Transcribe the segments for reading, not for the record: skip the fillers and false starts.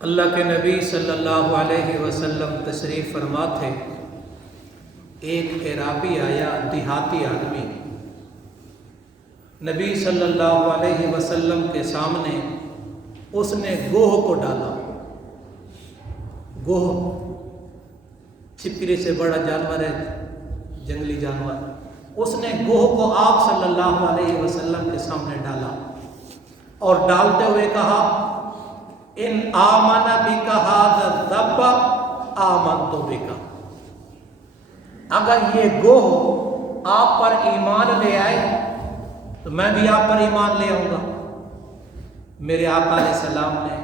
اللہ کے نبی صلی اللہ علیہ وسلم تشریف فرما تھے۔ ایک اعرابی آیا، دیہاتی آدمی، نبی صلی اللہ علیہ وسلم کے سامنے اس نے گوہ کو ڈالا۔ گوہ چھپکلی سے بڑا جانور ہے، جنگلی جانور۔ اس نے گوہ کو آپ صلی اللہ علیہ وسلم کے سامنے ڈالا اور ڈالتے ہوئے کہا، ان آمن بک ھذا الذب آمنت بک، اگر یہ گوہ آپ پر ایمان لے آئے تو میں بھی آپ پر ایمان لے آؤں گا۔ میرے آقا علیہ السلام نے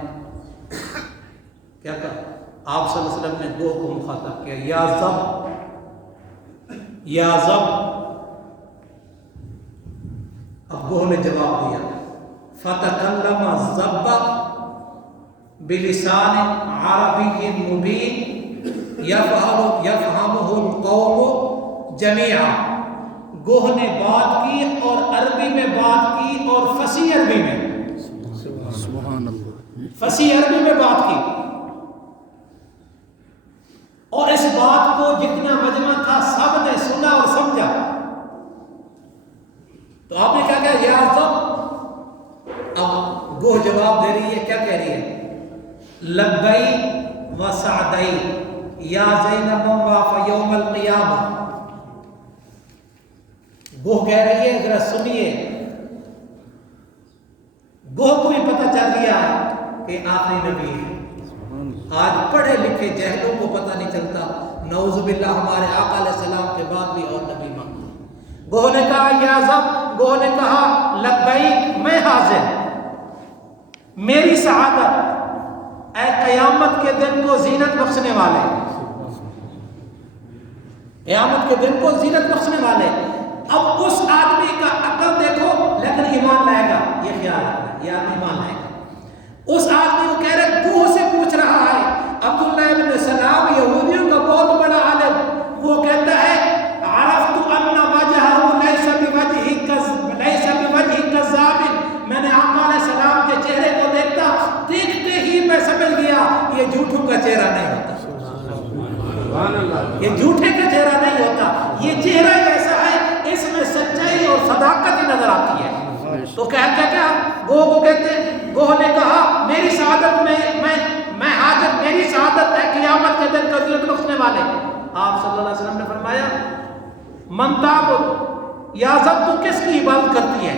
کیا کہا؟ آپ صلی اللہ علیہ وسلم نے گوہ کو مخاطب کیا، یا ذب، یا ذب۔ اب گوہ نے جواب دیا، فتکلم الذب بلسان عربی مبین یفہمہ القوم جمیعا۔ گوہ نے بات کی اور عربی میں بات کی اور فصیح عربی میں، سبحان اللہ، فصیح عربی میں بات کی، اور اس بات کو جتنا مجمع تھا سب نے سنا اور سمجھا۔ تو آپ نے کیا کہا؟ یا ذب۔ اب گوہ جواب دے رہی ہے، کیا کہہ رہی ہے؟ لبئی و سعدئی یا زینب و یوم القیامہ۔ گوہ کہہ رہی ہے، ذرا سنیے، گوہ کو بھی پتہ چل گیا کہ آخری نبی ہے۔ آج پڑھے لکھے جہلوں کو پتہ نہیں چلتا، نعوذ باللہ ہمارے آقا علیہ السلام کے بعد بھی اور نبی مانگتا۔ گوہ نے کہا یا ذب، گوہ نے کہا لبیک، میں حاضر، میری سعادت اے قیامت کے دن کو زینت بخشنے والے، قیامت کے دن کو زینت بخشنے والے۔ اب اس آدمی کا عقل دیکھو، لیکن ایمان لائے گا، یہ خیال رکھنا، یہ آدمی ایمان لائے گا۔ اس آدمی کو کہہ رہے، گوہ سے پوچھ رہا ہے۔ عبداللہ ابن سلام یہودیوں کا بہت بڑا عالم، وہ کہتا ہے عرفت ان وجہہ لیس بوجہ کذاب، میں نے آقا علیہ السلام کے چہرے کو دیکھتا، دیکھتے ہی میں سمجھ گیا یہ جھوٹوں کا چہرہ نہیں ہوتا، یہ جھوٹے کا چہرہ نہیں ہوتا، یہ چہرہ ایسا ہے اس میں سچائی اور صداقت ہی نظر آتی ہے۔ تو کہتے کیا گوہ کو کہتے ہیں، گوہ نے کہا میری سعادت میں حاضر، میری سعادت ہے قیامت کے دن قضیت بخشنے والے۔ آپ صلی اللہ علیہ وسلم نے فرمایا من تعبد، یا ذب تو کس کی عبادت کرتی ہے؟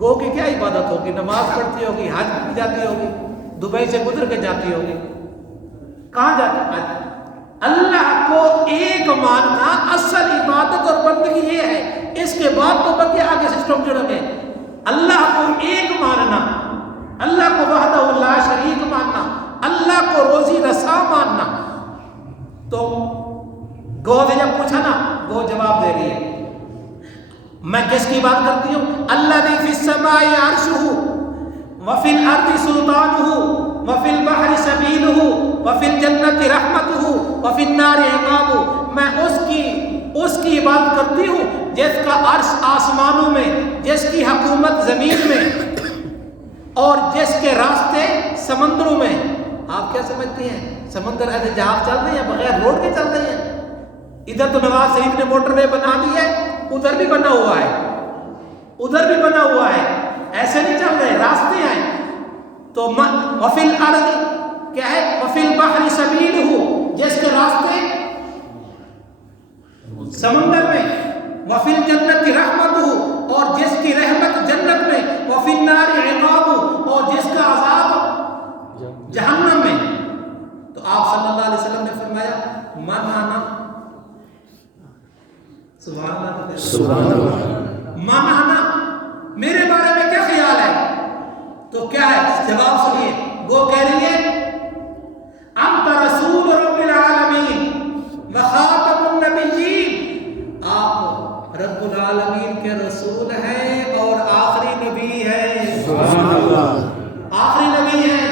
گوہ کی کیا عبادت ہوگی؟ نماز پڑھتی ہوگی، حج بھی جاتی ہوگی، دبئی سے گزر کے جاتی ہوگی، کہاں جاتی؟ اللہ کو ایک ماننا اصل عبادت اور بندگی یہ ہے، اس کے بعد تو بقیہ آگے سسٹم جڑ گئے۔ اللہ کو ایک ماننا، اللہ کو وحدہ لا شریک ماننا، اللہ کو روزی رسا ماننا۔ تو گوہ نے جب پوچھا نا، گوہ جواب دے رہی ہے، میں کس کی بات کرتی ہوں؟ الذی فی السماء عرشہ وفی الارض سلطانہ وفی البحر سبیلہ وفی الجنت رحمتہ وفی النار عقابہ۔ میں اس کی عبادت کرتی ہوں جس کا عرش آسمانوں میں، جس کی حکومت زمین میں، اور جس کے راستے سمندروں میں۔ آپ کیا سمجھتی ہیں؟ سمندر ایسے جہاز چل رہے ہیں بغیر روڈ کے چل رہے ہیں؟ ادھر تو نواز شریف نے موٹر وے بنا دی ہے، ادھر بھی بنا ہوا ہے، ادھر بھی بنا ہوا ہے، ایسے نہیں چل رہے، راستے ہیں۔ تو وفی الارض کیا ہے؟ وفی البحر سبیلہ، جس کے راستے سمندر میں، وفی الجنت رحمتہ، اور جس کی رحمت جنت میں، وفی النار عقابہ، اور جس کا عذاب جہنم میں۔ تو آپ صلی اللہ علیہ وسلم نے فرمایا من انا، سبحان اللہ، من انا، میرے بارے میں کیا خیال ہے؟ تو کیا ہے جواب؟ سنیے، وہ کہہ رہی ہے انت رسول رب العالمین و خاتم النبیین، آپ رب العالمین کے رسول ہیں اور آخری نبی ہیں۔ سبحان اللہ، آخری نبی ہیں،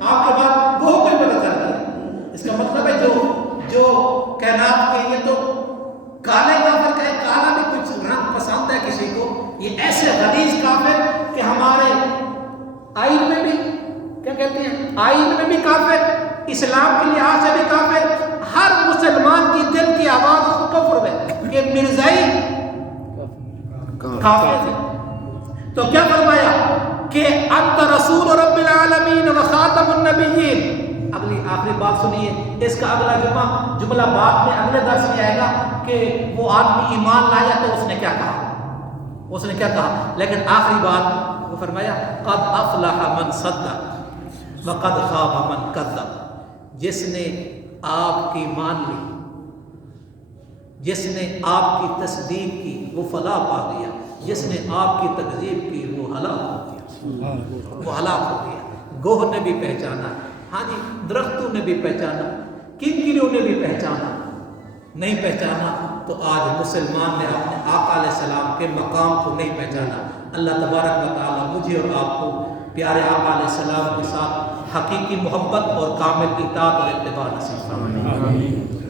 آپ کے بعد وہ کوئی پتہ چل رہا ہے۔ اس کا مطلب ہے جو کائنات کے، یہ تو کالے کافر کا ہے، کالا بھی کچھ رنگ پسند ہے کسی کو، یہ ایسے غلیظ کافر کہ ہمارے آئین میں بھی کیا کہتے ہیں آئین میں بھی کافر، اسلام کے لحاظ سے بھی کافر، ہر مسلمان کی دل کی آواز اس کو کفر ہے کہ مرزائی کافر تھے۔ تو کیا فرمایا کہ انت رسول رب العالمین و خاتم النبیین۔ اگلی آخری بات سنیے، اس کا اگلا جملہ بعد میں اگلے درس میں آئے گا کہ وہ آدمی ایمان لایا تو اس نے کیا کہا، لیکن آخری بات وہ فرمایا قد افلح من صدق وقد خاب من کذب۔ جس نے آپ کی مان لی، جس نے آپ کی تصدیق کی وہ فلاح پا گیا، جس نے آپ کی تکذیب کی وہ ہلاک ہو گیا۔ گوہ نے بھی پہچانا، ہاں جی، درختوں نے بھی پہچانا، کنکریوں نے بھی پہچانا، نہیں پہچانا تو آج مسلمان نے اپنے آقا علیہ السلام کے مقام کو نہیں پہچانا۔ اللہ تبارک و تعالی مجھے اور آپ کو پیارے آقا علیہ السلام کے ساتھ حقیقی محبت اور کامل اطاعت اور اتباع نصیب فرمائے۔